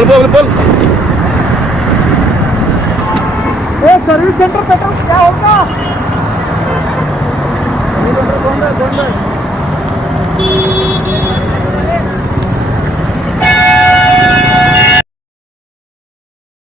बोल बोल बोल. सर्विस सेंटर पेट्रोल क्या होगा? सर्विस सेंटर कौन है?